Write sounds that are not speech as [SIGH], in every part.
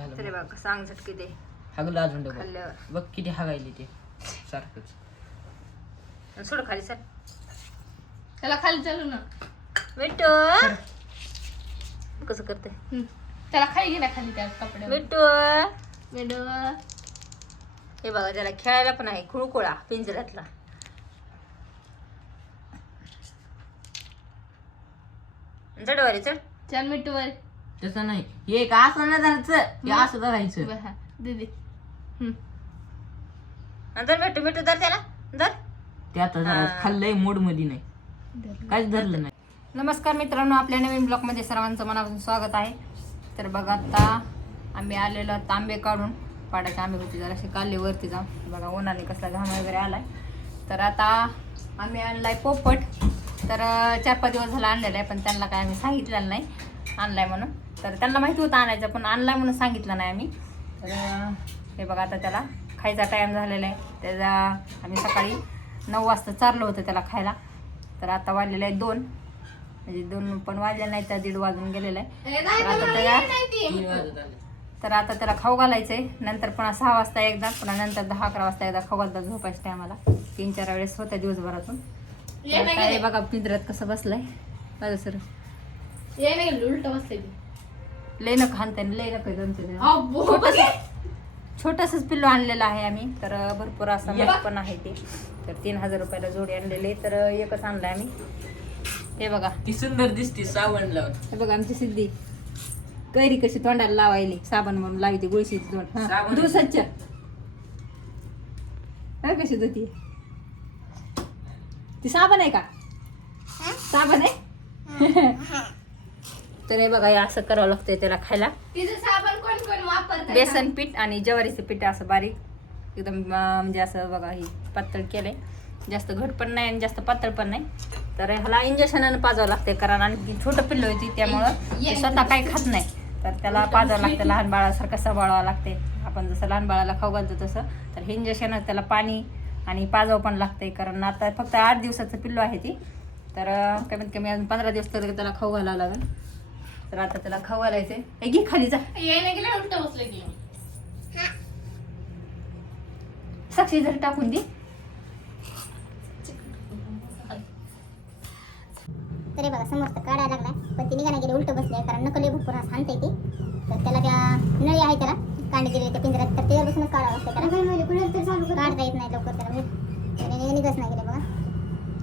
झालं तरी बघा कसं अंग झटके ते हागलं अजून डबल खाल्ल्यावर. बघ किती हागायली ते. सारखंच. सोड खाली सर त्याला खाली चालू ना. मिठू. कसं करते हम्म. त्याला खाली गेला खाली त्या कपड्या मिठू. वेडो हे बघा त्याला खेळायला पण आहे खुळकुळा पिंजऱ्यातला. चढवारी चढ. चल मिठू वर. तसं नाही. हे का असं नाही धरायचं हे असं धरायचं. बर हा. दीदी हम्म. आणि धर मिठू मिठू धर त्याला. धर. ते आता जरा हा. खाल्लंय मोडमध्ये नाही. धर. काहीच धरलं नाही. नमस्कार मित्रांनो आपल्या नवीन ब्लॉगमध्ये सर्वांचं मनापासून स्वागत आहे. तर बघा आता आंबे आलेलो आहोत आंबे काढून. पाडाचे आंबे होते जरासे काढले वरती जाऊन. बघा उन्हाने कसला घाम वगैरे आलाय. तर आता आम्ही आणलाय पोपट. तर अं, चार पाच दिवस झाला आणलेला आहे पण त्यांना काय आम्ही सांगितलेलं नाही. आणलाय म्हणून. तर त्यांना माहिती होतं आणायचं पण आणलाय म्हणून सांगितलं नाही आम्ही. तर हे बघा आता त्याला खायचा टाईम झालेला आहे. त्याचा आम्ही सकाळी नऊ वाजता चारलं होतं त्याला खायला. तर आता वाजलेलं आहे दोन. म्हणजे दोन पण वाजले नाही तर दीड वाजून गेलेलं आहे तर आता त्याला. तर आता त्याला खाऊ घालायचंय. नंतर पुन्हा सहा वाजता एकदा पुन्हा नंतर दहा अकरा वाजता एकदा खाऊ घालतात झोपायच्या टायमाला तीन चार वेळेस होत्या दिवसभरातून. हे. बघा पिंजऱ्यात कसं बसलाय. बघा सर? काही छोटस बघे. छोटसच पिल्लू आणलेलं आहे आम्ही तर भरपूर असं या. पण आहे ते तर तीन हजार रुपयाला जोडी आणलेली तर एकच आणलंय आम्ही हे बघा ती सुंदर दिसते सावण लावून हे बघा आमची सिद्धी कैरी कशी तोंडाला लावायली साबण म्हणून लावी ती गुळशीची तोंड हा, साबण. धु स्वच्छ हा, कशी धुती ती साबण आहे का साबण आहे तर हे बघा हे असं करावं लागतंय त्याला खायला. बेसन पीठ आणि ज्वारीचं पीठ असं बारीक. एकदम म्हणजे असं बघा ही पातळ केलंय. जास्त घट पण नाही आणि जास्त पातळ पण नाही. तर ह्याला इंजेक्शनानं पाजावं लागतंय कारण आणखी छोटं पिल्लं होती त्यामुळं ते स्वतः काही खात नाही. तर त्याला पाजावं लागतं लहान बाळासारखं सांभाळावं लागते आपण जसं लहान बाळाला खाऊ घालतो तसं. तर हे इंजेक्शन त्याला पाणी आणि पाजावं पण लागतंय कारण आता फक्त आठ दिवसाचं पिल्लू आहे ती. तर कमीत कमी अजून पंधरा दिवस तर त्याला खाऊ घालावं लागेल. तर आता त्याला खाऊ घालायचंय हे घे खाली जा. ये नाही गेले उलट बसले की. साक्षी जर टाकून दे. तरी बघा समोर तर काढायला लागलाय. पण ती निघायला गेले उलट बसले कारण नकली भरपूर असं हाणता येते तर त्याला त्या नळी आहे त्याला कांडे दिलेले त्या पिंजऱ्यात. तर त्याच्यावर बसूनच काढावं लागतं त्याला. काढता येत नाही लवकर त्याला त्याने निघत नाही गेले बघा.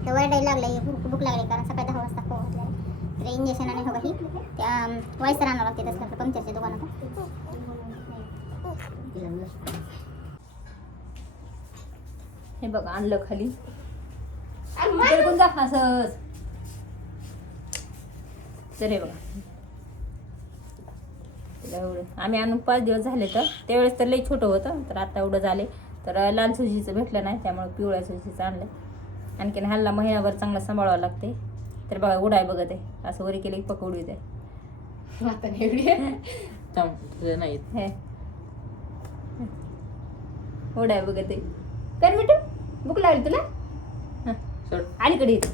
तर वरडायला लागलं भूक भूक लागली कारण सकाळी दहा वाजता खाऊ तर इंजेक्शन आणि ही त्या वायसर आणावं लागते तसं पंक्चरच्या दुकानात हे बघ आणलं खाली. कोण जा असंच तर हे बघा. एवढं. आम्ही आणून पाच दिवस झाले तर त्यावेळेस तर लई छोटं होतं तर आता एवढं झाले. तर लाल सुजीचं भेटलं नाही त्यामुळे पिवळ्या सुजीचं आणलं आणखीन ह्याला महिनाभर चांगला सांभाळावं लागते तर बघा उडाय बघत आहे असं वरी केलं की पक उडीत आहे आता. थांब, तुझं नाही हे उडाय बघत आहे कर मिठू भूक लागली तुला हं. सोड अलीकडे येत.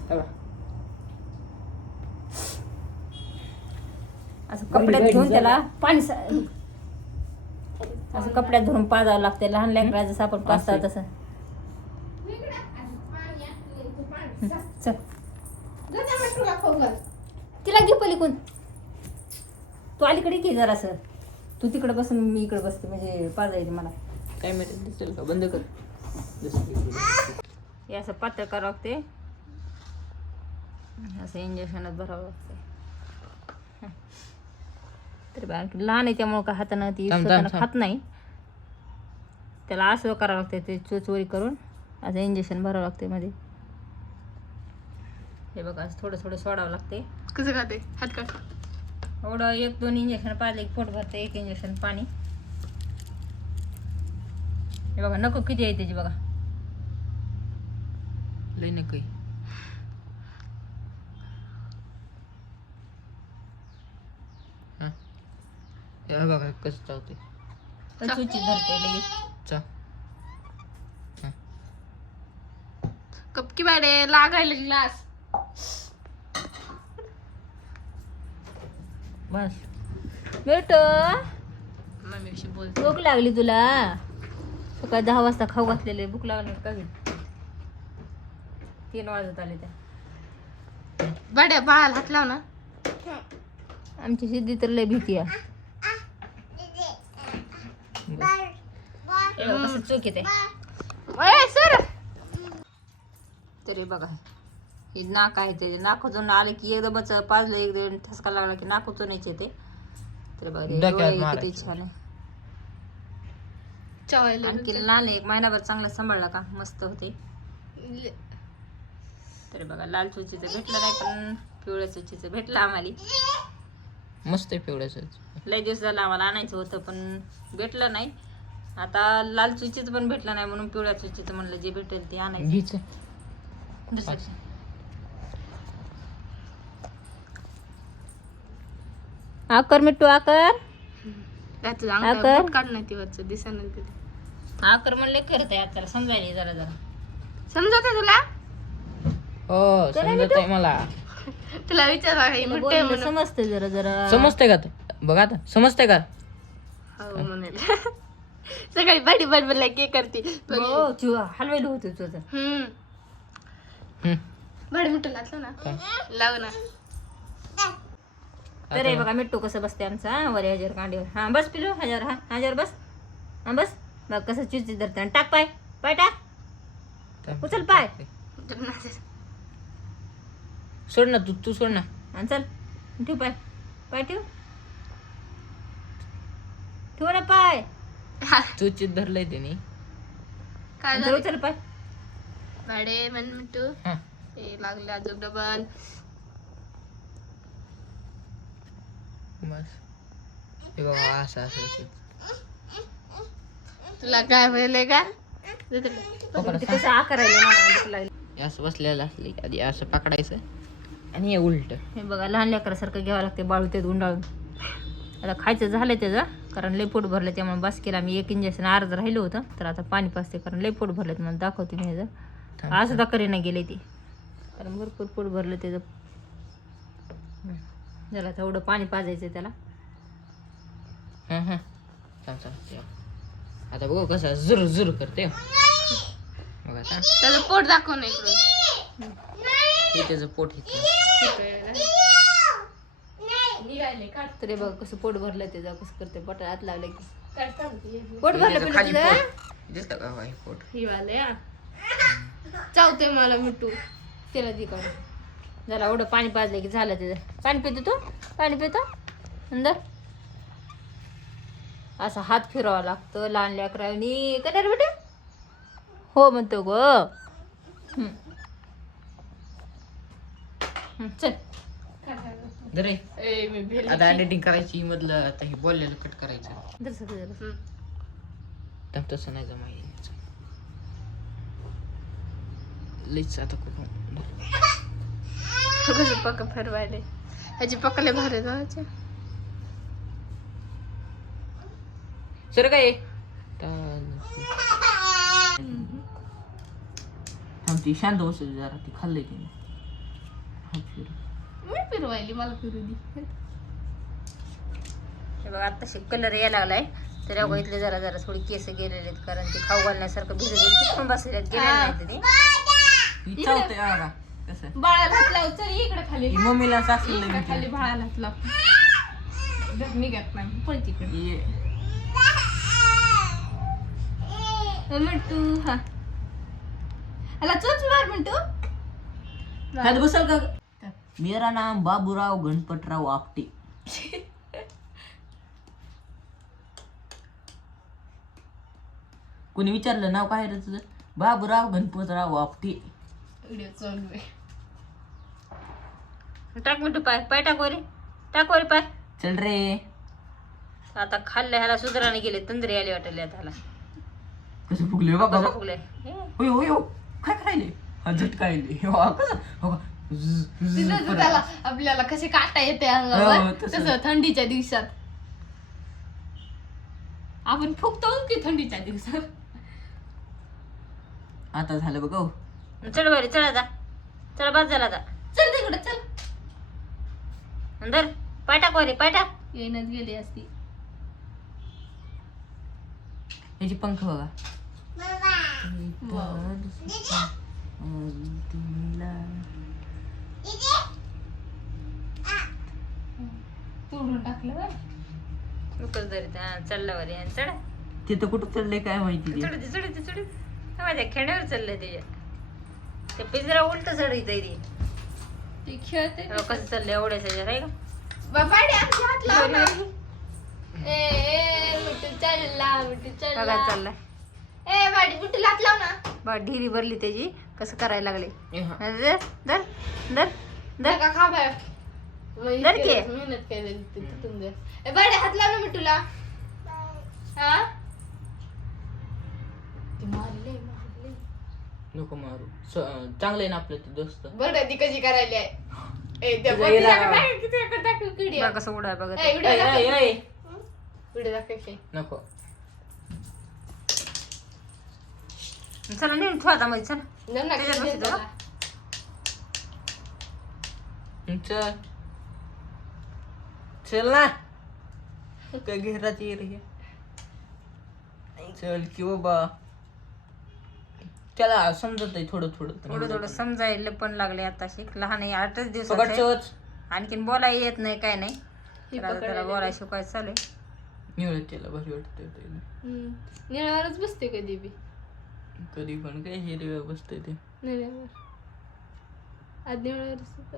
असं कपड्यात घेऊन. त्याला पाणी सा- असं कपड्यात धरून पाजावं लागते लहान लेकरा जसं आपण पाजता असं. तसं. चल तिला घे पलीकडून. तू अलीकडे घे जरासं तू तिकडे बसून मी इकडे बसते म्हणजे पाजा येते मला. काय माहिती दिसेल का? बंद कर. हे असं पातळ करावं लागते. असं इंजेक्शनात भरावं लागते. तरी बा आणखी लहान आहे त्यामुळं का हातानं ती. खात नाही. त्याला असं करावं लागते ते चोचोरी करून. असं इंजेक्शन भरावं लागते मध्ये. हे बघा थोडं थोडं सोडावं लागते कसं खाते? हात काढ एवढं एक दोन इंजेक्शन पाजले की पोट भरते एक इंजेक्शन पाणी. हे बघा नको किती आहे त्याची बघा. लय हा. हे बघा कसं चावते चुची धरते लगेच चा. कपकी बाडे लागायला ग्लास बस. बेट मम्मीशी बोलते भूक लागली तुला? सकाळी दहा वाजता खाऊ घातलेले भूक लागली का तीन वाजत आले त्या. बड्या बाळाला हात लाव ना. आमची सिद्धी तर लय भीती आहे. चूक येते सर. तरी बघा. हे नाक आहे ते. नाकातून आले की एकदमच पाजलं एकदम ठसका लागला की नाकातून यायचे ते. तर बघा डोक्यात डोळे किती मारायचं. छान आहे. चवायला आणखी आहे, एक महिनाभर चांगला सांभाळला का? मस्त होते. तरी बघा लाल चुचीचं भेटलं नाही पण पिवळ्या चुचीचं भेटलं आम्हाला. मस्त आहे पिवळ्याच लय दिवस झालं आम्हाला आणायचं होतं पण भेटलं नाही. आता लाल चुचीचं पण भेटलं नाही म्हणून पिवळ्या चुचीचं म्हणलं जे भेटेल ते आणायचं. दुसरं आकर मिट्टू आकर. त्याचं अंगठा कर. बोट काढ नाही ती वरचं दिसेना कधी आकर म्हणले खरं आहे आता समजायला जरा जरा. समजते तुला? हो समजत आहे मला. तुला विचारा हे मुठे समजते जरा जरा. समजते का ते? बघ आता समजते का? हो म्हणेल. सकाळी बडी के करते. हो होते तुझं हम्म. हम्म. मिठू घातलं ना? काय? लाव ना. तर हे बघा मिट्टू कसं बसते आमचा वर हजार कांडीवर हा बस पिलो हजार हा? हजार बस. हा बस. बघ कसं चिडचिड धरते आणि टाक पाय. पाय टाक. उचल पाय. सोड ना तू तू सोड ना. आणि चल. ठेव पाय. पाय ठेव. ठेव ना पाय. तू चित धरलंय त्याने काय उचल पाय. बडे मन मिठू हा. हे लागले अजून डबल. बस हे बघा असं असं असं. तुला काय व्हायलंय का? कसं आकारायला मला असं बसलेलं असले की आधी असं पकडायचं आणि हे उलट. हे बघा लहान लेकरासारखं घ्यावं लागते बाळू ते गुंडाळून आता खायचं झालं त्याचं कारण लय पोट भरलं त्यामुळे बस केला. मी एक इंजेक्शन अर्ध राहिलं होतं तर आता पाणी पाजते कारण लय पोट भरलं तुम्हाला दाखवते मी ह्याचं. आज सुद्धा करीना गेले ते. कारण भरपूर पोट भरलं त्याचं. झालं आता एवढं पाणी पाजायचं त्याला. हा हा चाल चाल ते. आता बघू कसं जुर जुर करते. बघ आता. त्याचं पोट दाखव ना इकडून. हे त्याचं पोट तरी बघ कसं पोट भरलं त्याचं कसं करते पोटात हात लावलं की. पोट भरलं तुझं पोट. दिसतं का पोट? ही वाले या चावते मला मिठू. त्याला दे काढून. झालं एवढं पाणी पाजलं की झालं त्याचं पाणी पितो तू? पाणी पितो? अंदर? असा हात फिरवावा लागतं लहान लेकरांनी. काय रे बेटे? हो म्हणतो ग. चल. आता एडिटिंग करायची मधलं आता हे बोललेलं कट करायचं. तसं नाही जमायचं लईच आता खूप कसं पक्क फिरवायले ह्याची पक्कले भारी जायचे सर काय ती शांत बसली जरा ती खाल्लंय तिने. मी फिरवायली मला फिरू दे हे बघा आत्ताशी कलर यायला लागलाय. तर अगो इथले जरा जरा थोडी केस गेलेले आहेत कारण ते खाऊ घालण्यासारखं भिजले चिकून बसले गेले नाही ते. कसं? बाळाला हात लाव चल इकडे खाली. ही मम्मीला साक्षीला इकडे खाली. बाळाला हात लाव धर निघत नाही. पण तिकडे. ये. हा. ह्याला चोच मार मिठू ह्यात बसल का मेरा नाम बाबूराव गणपतराव आपटे. कोणी विचारलं नाव काय रे तुझं? बाबूराव गणपतराव आपटे. व्हिडिओ चालू आहे. टाक मिठू पाय पाय टाक वरी. टाक वरी पाय. चल रे. आता खाल्लं ह्याला सुधाराने गेले तंद्री आली वाटले आता ह्याला. कसं फुगले बाबा? कसं फुगलंय हे. होय होय हो. काय खायले हा झटका येले हो हा, कसं? हो का? झ- झ- तिथं परत. त्याला आपल्याला कसे काटा येते हो, अंगावर तसं. थंडीच्या दिवसात. आपण फुगतो की थंडीच्या दिवसात? आता झालं बघ हो. चल बरे चल आता चला बस झाला आता. चल तिकडे चल. अंदर पाय टाक वरी पाय टाक येणच गेली असती. त्याची पंख बघा. तोडून टाकलं जरी त्या चढल्यावर या चढ. तिथं कुठं चाललंय काय माहिती ते? चढ चढ चढ माझ्या खेड्यावर चाललंय त्याच्या ते पिंजरा उलट चढ तरी ते. खेळते कसं चाललंय एवढ्याच्या आहे का? बाबाडे आमच्या हात लाव ना. ए ए मिठू चालला मिठू बघा चालला चाललाय. ए बाडी मिठू हात लाव ना. बा ढिरी भरली त्याची. कसं करायला लागले. हा. दर दर दर दर की. मेहनत बाडी हात लाव ना मिठूला. हा? मारले. नको मारू. चांगलं आहे ना आपलं ते दोस्त. बरं ती कशी करायली आहे? ए त्या तुझा तिच्याकडे दाखव. बघा कसं उडाय बघा ए व्हिडिओ ए, दाखव. ए, ए. व्हिडिओ दाखव की. नको. चला नेऊन ठेवा आता मध्ये चला. ना, त्याच्यात? चल. चल ना. [LAUGHS] काय घेरात ये रे चल की बाबा त्याला समजत आहे थोडं. थोडं थोडं थोडं समजायला पण लागले आता शिक लहान आहे आठच. चोच आणखीन बोलायला येत नाही काय नाही. ही त्याला बोलायला शिकवायचं चालू आहे. निवळ त्याला भारी वाटतं. निळावरच बसते कधी बी. कधी पण काय हिरव्या बसते ते. निळ्यावर. आज निळावरच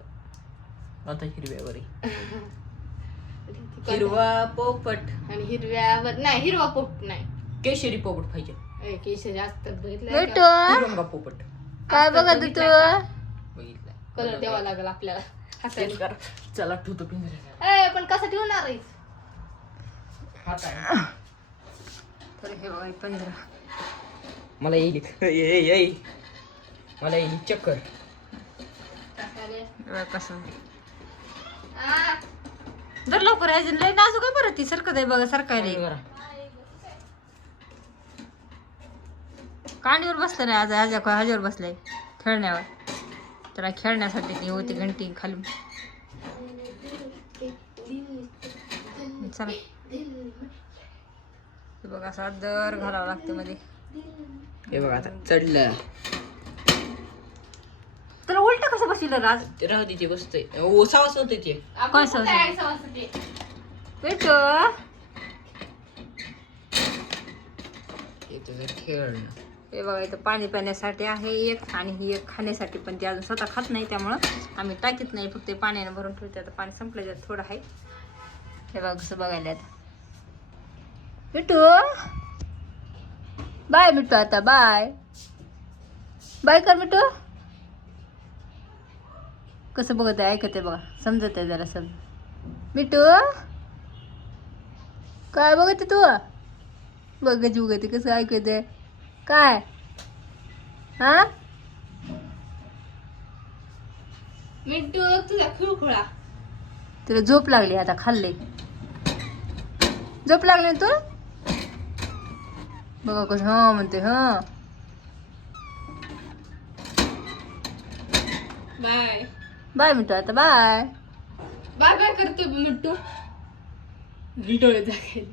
आता हिरव्यावर. आणि [LAUGHS] हिरवा पोपट. हिरव्यावर नाही हिरवा पोपट नाही. केशरी पोपट पाहिजे. बघितलं मिठू तिरंगा पोपट. काय बघा तू तू बघितला कलर द्यावा लागेल आपल्याला. हसायला चला ठेवतो पिंजऱ्यात. ए पण कसं ठेवणार आहेस? हात आहे. तर हे बघा हे पंधरा मला येईल. ए, ए, ए. मला येईल. चक्कर. बघा कसं. जर लवकर यायचं लय नाजूक आहे बरं ती सरकत आहे बघा सरकायला बरं. कांडीवर बसलं नाही आज आज ह्याच्यावर बसलाय खेळण्यावर. त्याला खेळण्यासाठी ती होती घंटी खाली चला. हे बघा असा दर घालावं लागते मध्ये. हे बघा आता चढलं. त्याला उलट कसं बसलं राज ते राहू दे ते बसतंय. ओसावाच होते ते. काय हे तुझं खेळणं हे बघा इथं पाणी पिण्यासाठी आहे एक आणि ही एक खाण्यासाठी पण ती अजून स्वतः खात नाही त्यामुळं आम्ही टाकीत नाही फक्त ते पाण्याने भरून ठेवते. आता पाणी संपलं जात थोडं आहे. हे बघा कसं बघायला आता मिठू! बाय मिठू आता बाय. बाय कर मिठू. कसं बघत आहे ऐकत आहे बघा समजत आहे जरा समज मिठू! काय बघत आहे तू? बघत उगते कसं ऐकत आहे. काय? हा? मिंटू तुझा खुळखुळा. तुला झोप लागली आता खाल्ले. झोप लागली ना तू? बघा कसं हा म्हणते हा. बाय. बाय मिठू आता बाय. बाय बाय करतो मिंटू डोळे दाखल